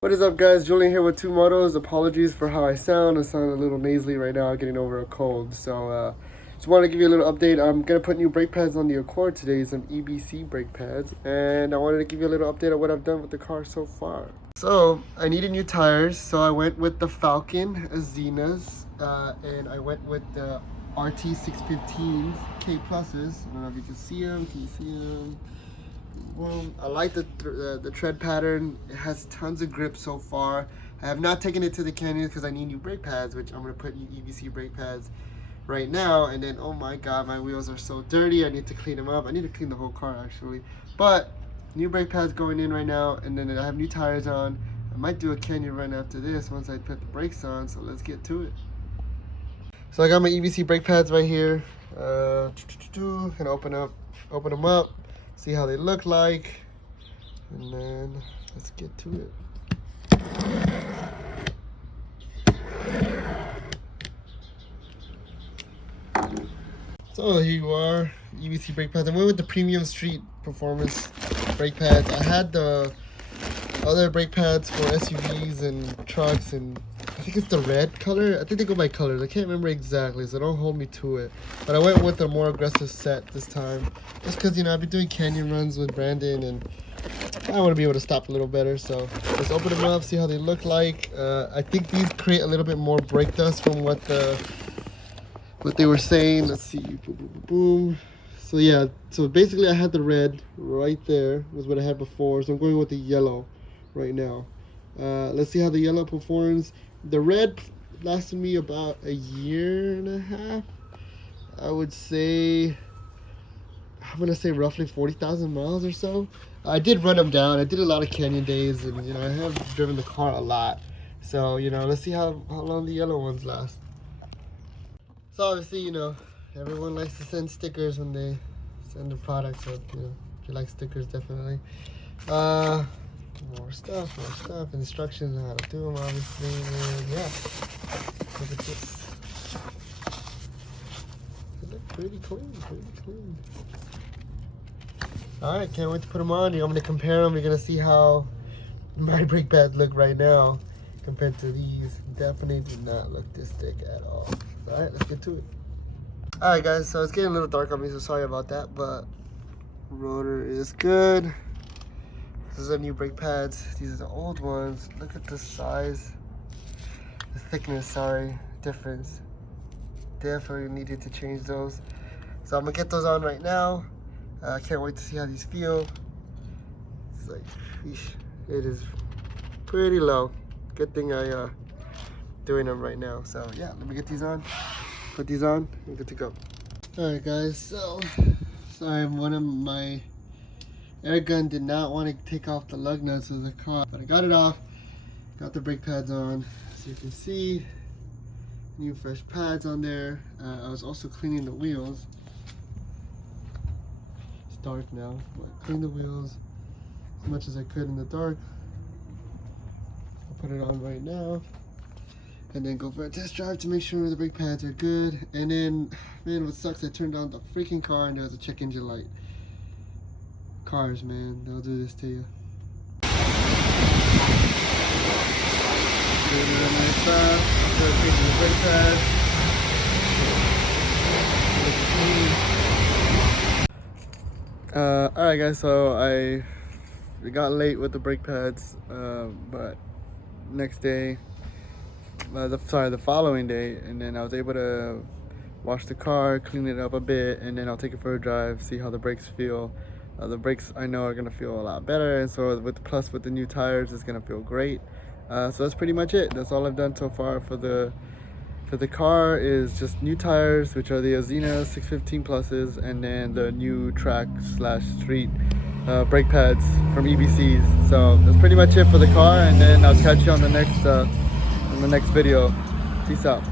What is up, guys? Julian here with two Motos. Apologies for how I sound. I sound a little nasally right now, getting over a cold. So just want to give you a little update. I'm going to put new brake pads on the Accord today, some EBC brake pads. And I wanted to give you a little update on what I've done with the car so far. So I needed new tires, so I went with the Falken Azenis. And I went with the RT 615s, K pluses. I don't know if you can see them. Can you see them? Well, I like the tread pattern. It has tons of grip so far. I have not taken it to the canyon because I need new brake pads, which I'm going to put new EBC brake pads right now. And then, oh my god, my wheels are so dirty. I need to clean them up. I need to clean the whole car actually. But new brake pads going in right now, and then I have new tires on. I might do a canyon run after this once I put the brakes on, so let's get to it. So I got my EBC brake pads right here. Gonna open them up. See how they look like, and then let's get to it. So here you are, EBC brake pads. I went with the Premium Street Performance brake pads. I had the other brake pads for SUVs and trucks, and I think it's the red color. I think they go by colors. I can't remember exactly, so don't hold me to it. But I went with a more aggressive set this time, just because, you know, I've been doing canyon runs with Brandon, and I want to be able to stop a little better. So let's open them up, see how they look like. I think these create a little bit more brake dust from what they were saying. Let's see, boom, boom, boom, boom. So yeah, so basically I had the red right there, was what I had before. So I'm going with the yellow right now. Let's see how the yellow performs. The red lasted me about a year and a half. I would say, I'm gonna say roughly 40,000 miles or so. I did run them down. I did a lot of canyon days, and you know, I have driven the car a lot. So, you know, let's see how long the yellow ones last. So obviously, you know, everyone likes to send stickers when they send the products. So, you know, if you like stickers, definitely. More stuff, instructions on how to do them, obviously, and yeah, look at this. They look pretty clean. Alright, can't wait to put them on. I'm going to compare them. You're going to see how my brake pads look right now compared to these. Definitely do not look this thick at all. Alright, let's get to it. Alright guys, so it's getting a little dark on me, so sorry about that, but rotor is good. These are new brake pads. These are the old ones. Look at the size, the thickness, difference. Definitely needed to change those. So I'm gonna get those on right now. I can't wait to see how these feel. It's like, sheesh, it is pretty low. Good thing I doing them right now. So yeah, let me get these on. Put these on, we're good to go. All right guys, so sorry, one of my air gun did not want to take off the lug nuts of the car, but I got it off, got the brake pads on. So you can see new fresh pads on there. I was also cleaning the wheels. It's dark now, but clean the wheels as much as I could in the dark. I'll put it on right now and then go for a test drive to make sure the brake pads are good. And then, man, what sucks, I turned on the freaking car and there was a check engine light. Cars, man, they'll do this to you. Alright guys, so it got late with the brake pads, but next day, the following day, and then I was able to wash the car, clean it up a bit, and then I'll take it for a drive, see how the brakes feel. The brakes I know are gonna feel a lot better, and so with the new tires, it's gonna feel great. So that's pretty much it. That's all I've done so far for the car. Is just new tires, which are the Azenis 615 pluses, and then the new track/street brake pads from EBCs. So that's pretty much it for the car, and then I'll catch you on the next video. Peace out.